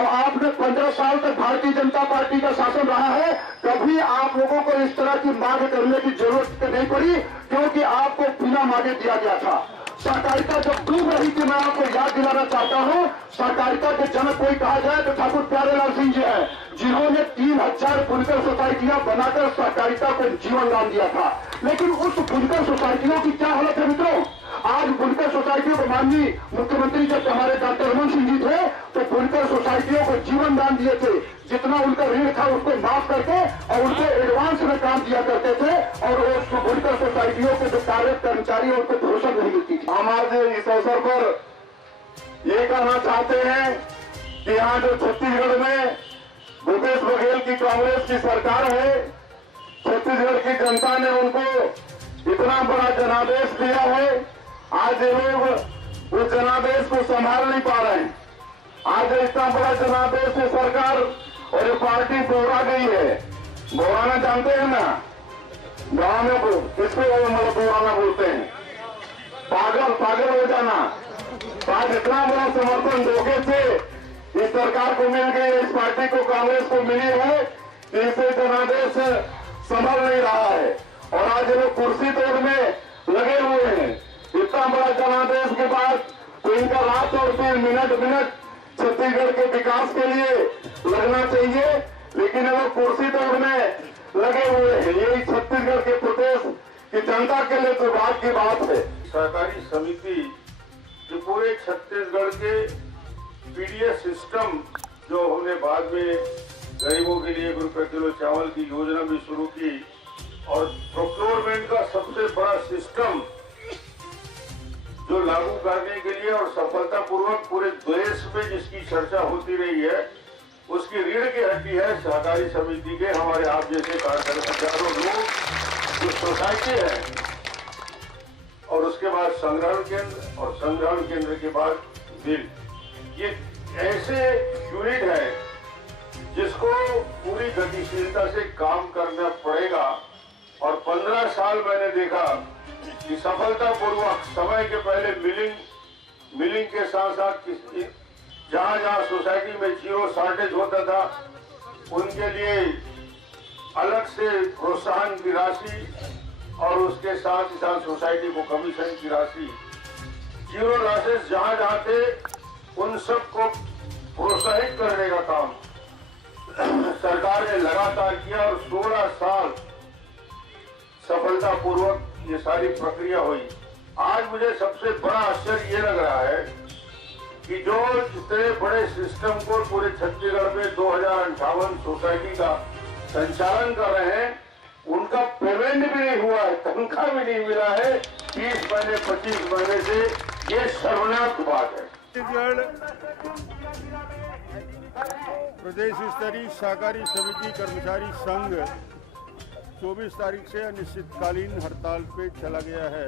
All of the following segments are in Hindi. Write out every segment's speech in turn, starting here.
और आपने 15 साल तक भारतीय जनता पार्टी का शासन रहा है, कभी आप लोगों को इस तरह की मांग करने की जरूरत नहीं पड़ी, क्योंकि आपको बिना मांगे दिया गया था। सहकारिता जब डूब रही थी, मैं आपको याद दिलाना चाहता हूं, सहकारिता के जनक कोई कहा जाए तो ठाकुर प्यारेलाल सिंह जी है, जिन्होंने 3000 बुनकर सोसाइटियां बनाकर सहकारिता को जीवन दान दिया था। लेकिन उस बुनकर सोसाइटियों की क्या हालत है मित्रों? आज बुनकर सोसाइटियों को माननीय मुख्यमंत्री जब हमारे डॉक्टर रमन सिंह जी थे, तो बुनकर सोसाइटियों को जीवन दान दिए थे। जितना उनका ऋण था उसको माफ करके और उनको एडवांस में काम दिया करते थे, और वो बुनकर सोसाइटियों के जो कार्य कर्मचारी उनको भरोसा नहीं मिलती थी। हम आज इस अवसर पर ये कहना चाहते हैं कि यहाँ जो छत्तीसगढ़ में भूपेश बघेल की कांग्रेस की सरकार है, छत्तीसगढ़ की जनता ने उनको इतना बड़ा जनादेश दिया है, आज ये लोग उस जनादेश को संभाल नहीं पा रहे हैं। आज इतना बड़ा जनादेश है सरकार, और ये पार्टी बोरा गई है। बोराना जानते हैं ना, गांव में किसको मतलब बोराना बोलते हैं, पागल पागल हो जाना। आज इतना बड़ा समर्थन धोखे से इस सरकार को मिल गई, इस पार्टी को कांग्रेस को मिली है कि इसे जनादेश संभल नहीं रहा है, और आज लोग कुर्सी तोड़ में लगे हुए हैं। इतना बड़ा जनादेश के बाद तो इनका रात और दिन मिनट छत्तीसगढ़ के विकास के लिए लगना चाहिए, लेकिन ये लोग कुर्सी तोड़ में लगे हुए हैं। यही छत्तीसगढ़ के प्रदेश की जनता के लिए दुर्भाग्य की बात है। सहकारी समिति जो पूरे छत्तीसगढ़ के पीडीएस सिस्टम जो हमने बाद में गरीबों के लिए ₹1 किलो चावल की योजना भी शुरू की, और प्रोक्योरमेंट का सबसे बड़ा सिस्टम जो लागू करने के लिए और सफलतापूर्वक पूरे देश में जिसकी चर्चा होती रही है, उसकी रीढ़ की हड्डी है सहकारी समिति के हमारे आप जैसे हजारों लोग जो सोसाइटी है, और उसके बाद संग्रहण केंद्र, और संग्रहण केंद्र के बाद मिल। ये ऐसे यूनिट है जिसको पूरी गतिशीलता से काम करना पड़ेगा, और 15 साल मैंने देखा कि सफलतापूर्वक समय के पहले मिलिंग के साथ साथ जहां जहां सोसाइटी में जीरो शॉर्टेज होता था, उनके लिए अलग से प्रोत्साहन की राशि, और उसके साथ ही साथ सोसाइटी को कमीशन की राशि, जीरो लॉसेस जहां जहां थे उन सबको प्रोत्साहित करने का काम सरकार ने लगातार किया, और 16 साल सफलतापूर्वक ये सारी प्रक्रिया हुई। आज मुझे सबसे बड़ा आश्चर्य ये लग रहा है कि जो इतने बड़े सिस्टम को पूरे छत्तीसगढ़ में 2058 सोसाइटी का संचालन कर रहे हैं, उनका पेमेंट भी नहीं हुआ है, तनख्वाह भी नहीं मिला है 30 महीने 25 महीने से। ये शर्मनाक बात है। छत्तीसगढ़ प्रदेश स्तरीय सहकारी समिति कर्मचारी संघ 24 तारीख से अनिश्चितकालीन हड़ताल पे चला गया है,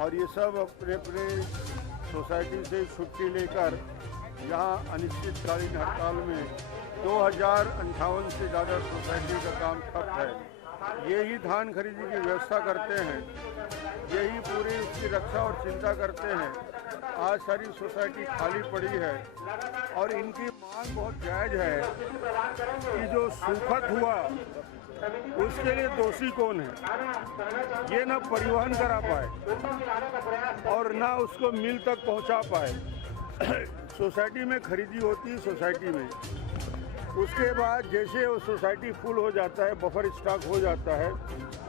और ये सब अपने अपने सोसाइटी से छुट्टी लेकर यहाँ अनिश्चितकालीन हड़ताल में 2058 से ज़्यादा सोसाइटी का काम ठप है। यही धान खरीदी की व्यवस्था करते हैं, यही पूरी उसकी रक्षा और चिंता करते हैं। आज सारी सोसाइटी खाली पड़ी है, और इनकी मांग बहुत जायज़ है कि जो सुखद हुआ उसके लिए दोषी कौन है? ये ना परिवहन करा पाए और ना उसको मिल तक पहुंचा पाए। सोसाइटी में खरीदी होती है, सोसाइटी में उसके बाद जैसे वो सोसाइटी फुल हो जाता है, बफर स्टॉक हो जाता है,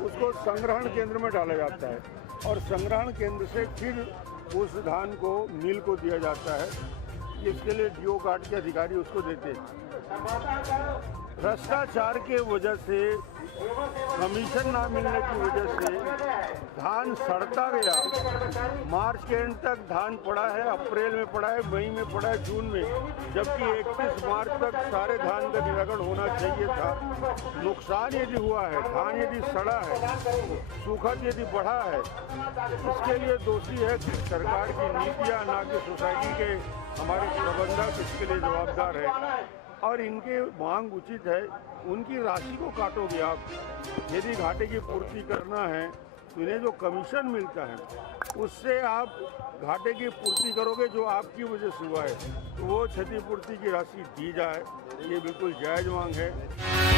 उसको संग्रहण केंद्र में डाला जाता है, और संग्रहण केंद्र से फिर उस धान को मिल को दिया जाता है। इसके लिए डीओ कार्ड के अधिकारी उसको देते हैं। भ्रष्टाचार के वजह से, कमीशन ना मिलने की वजह से धान सड़ता गया। मार्च के एंड तक धान पड़ा है, अप्रैल में पड़ा है, मई में पड़ा है, जून में, जबकि 31 मार्च तक सारे धान का निराकरण होना चाहिए था। नुकसान यदि हुआ है, धान यदि सड़ा है, सूखत यदि बढ़ा है, इसके लिए दोषी है सरकार की नीतियाँ, ना कि सोसाइटी के हमारे प्रबंधक इसके लिए जवाबदार है। और इनके मांग उचित है, उनकी राशि को काटोगे आप। यदि घाटे की पूर्ति करना है तो इन्हें जो कमीशन मिलता है उससे आप घाटे की पूर्ति करोगे जो आपकी वजह से हुआ है, तो वो क्षतिपूर्ति की राशि दी जाए, ये बिल्कुल जायज़ मांग है।